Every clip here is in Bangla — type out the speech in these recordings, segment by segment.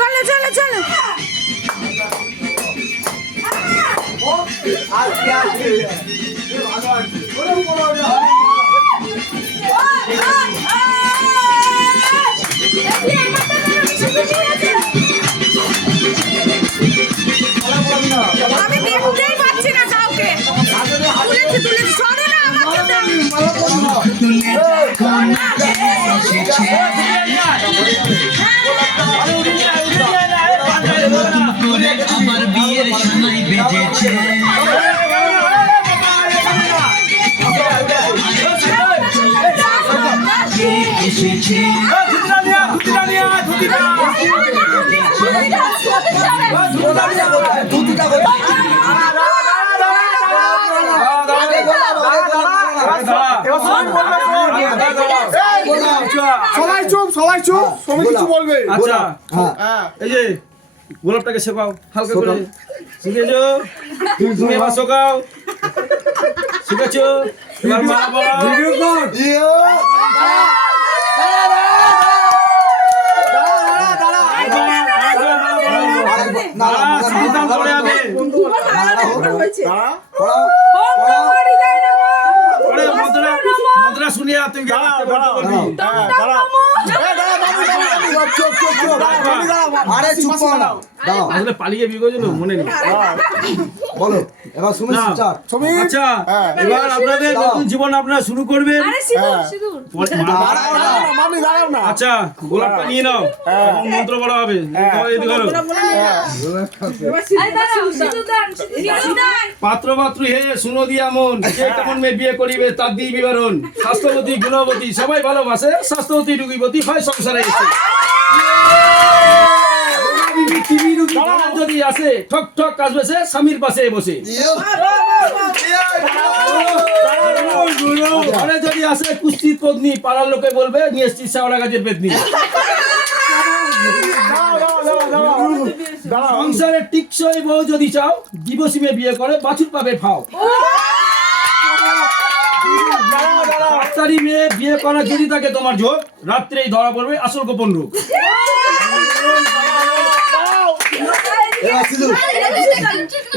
চলো চলো চলো আমি দেখতেই পাচ্ছি না কাউকে তুলেছি শোনো না আমাকে আমার বিয়ের সময় বেজেছে এসেছে সবাই চুপ সবাই চুপ সবাই কিছু বলবে। আচ্ছা এই যে গোলাপটাকে শেখাও হালকা করে শিখেছো তুমি এবার শেখাও শিখেছো এবার মা বলো ভিডিও কর শুনিয়া তুই আসলে পালিয়ে বিয়ে করেছিল মনে নেই বলো এবার শুনুন আচ্ছা এবার আপনাদের নতুন জীবন আপনারা শুরু করবেন আচ্ছা গোলাপটা নিয়ে নাও এবং মন্ত্র বলা হবে পাত্র পাত্র হে শুনো দিয়া মন যে কেমন মেয়ে বিয়ে করিবে তার দিয়ে বিবরণ স্বাস্থ্যবতী গুণবতী সবাই ভালোবাসে স্বাস্থ্যবতী রুগীবতী হয় সংসারে এসে যদি আসে ঠক ঠক আসবে সে স্বামীর পাশে বসে ঘরে যদি আসে কুস্তির পত্নী পাড়ার লোকে বলবে নিয়ে এসছি শ্যাওড়া গাছের পেতনি সংসারে টিকসই বউ যদি চাও দিবসী মেয়ে বিয়ে করে বাছুর পাবে ফাও ডাক্তারি মেয়ে বিয়ে করা যদি থাকে তোমার ঝোঁক রাত্রেই ধরা পড়বে আসল গোপন রোগ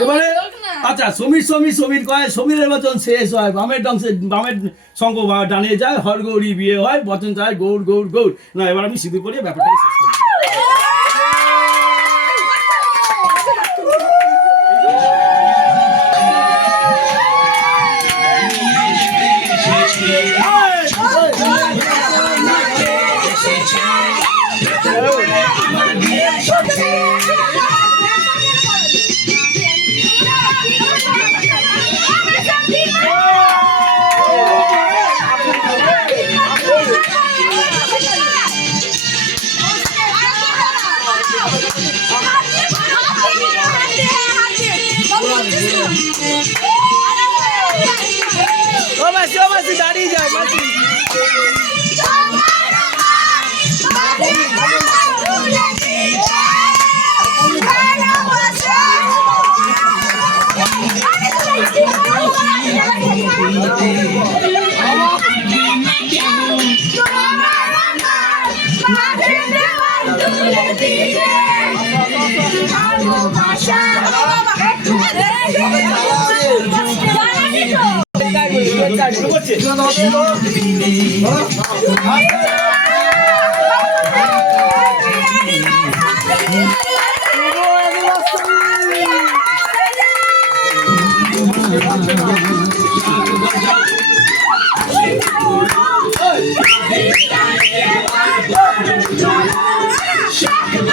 এবারে আচ্ছা সমীর সমীর সমীর কয় সমীরের বচন শেষ হয় বামের শঙ্খ ডানে যায় হর গৌরী বিয়ে হয় বচন চায় গৌর গৌর গৌর না এবার আমি সিঁদুর পরিয়ে ব্যাপারটা শেষ করি দাঁড়িয়ে যায় Shut